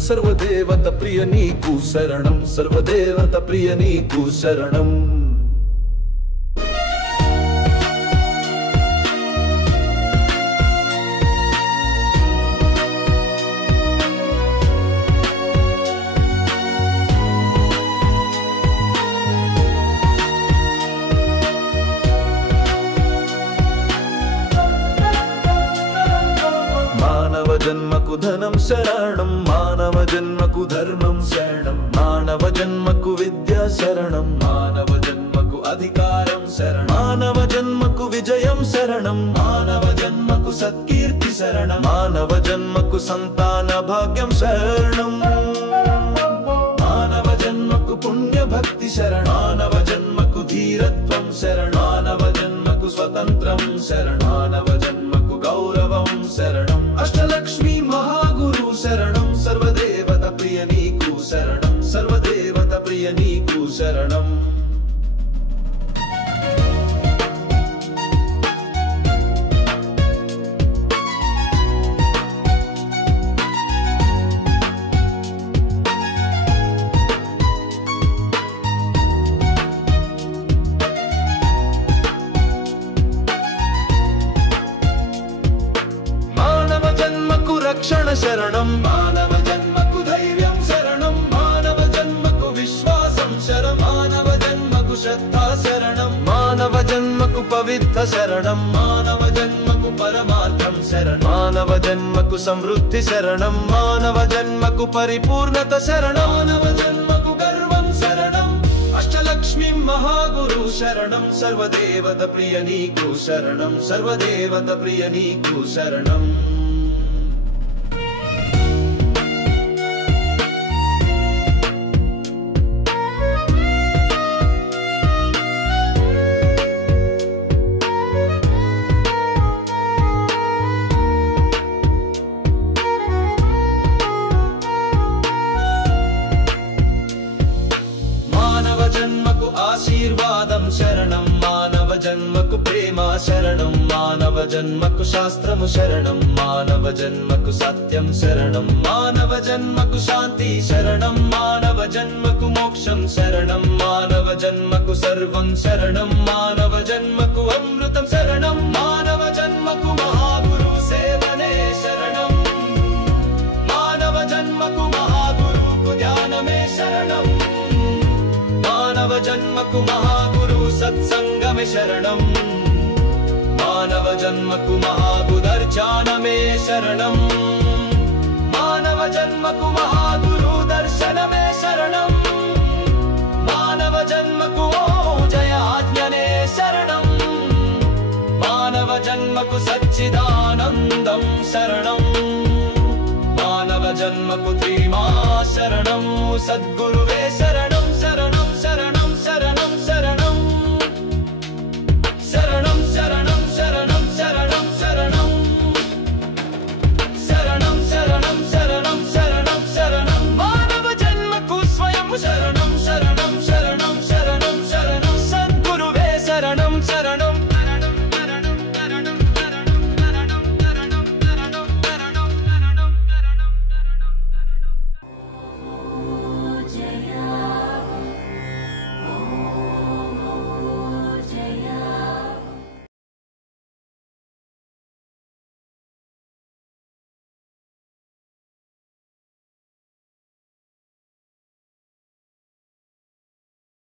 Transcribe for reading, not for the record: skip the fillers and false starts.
సర్వదేవత ప్రియ నీకు శరణం సర్వదేవత ప్రియ నీకు శరణం మానవ జన్మకు ధనం శరణం మానవ జన్మకు ధర్మం శరణం మానవ జన్మకు విద్య శరణం మానవ జన్మకు అధికారం శరణం మానవ జన్మకు విజయం శరణం మానవ జన్మకు సత్కీర్తి శరణం మానవ జన్మకు సంతాన భాగ్యం శరణం మానవ జన్మకు పుణ్య భక్తి శరణం మానవ జన్మకు ధీరత్వం శరణం మానవ జన్మకు స్వతంత్రం శరణం మానవ జన్మకు గౌరవం శరణం అష్టలక్ష్మి మహాగురు శరణం సర్వదేవత ప్రియ నీకు శరణం సర్వదేవత ప్రియ నీకు శరణం రక్షణ శరణం మానవ జన్మకు ధైర్యం శరణం మానవ జన్మకు విశ్వాసం శరణం మానవ జన్మకు శ్రద్ధ శరణం మానవ జన్మకు పవిత్ర శరణం మానవ జన్మకు పరమార్థం శరణం మానవ జన్మకు సమృద్ధి శరణం మానవ జన్మకు పరిపూర్ణత శరణం మానవ జన్మకు గర్వం శరణం అష్టలక్ష్మి మహాగురు శరణం సర్వదేవత ప్రియ నీకు శరణం సర్వదేవత ప్రియ నీకు శరణం ఆశీర్వాదం శరణం మానవ జన్మకు ప్రేమ శరణం మానవ జన్మకు శాస్త్రము శరణం మానవ జన్మకు సత్యం శరణం మానవ జన్మకు శాంతి శరణం మానవ జన్మకు మోక్షం శరణం మానవ జన్మకు సర్వం శరణం మానవ జన్మకు అమృతం శరణం మానవ జన్మకు మహాగురు సేవనే శరణం మానవ జన్మకు మహాగురుకు ధ్యానమే శరణం మానవ జన్మకు మహాగురు సత్సంగమే శరణం మానవ జన్మకు మహాగుదర్శనమే శరణం మానవ జన్మకు మహాగురు దర్శనమే శరణం మానవ జన్మకు జయాజ్ఞనే శరణం మానవ జన్మకు సచ్చిదానందం శరణం మానవ జన్మకు త్రిమా శరణం సద్గురు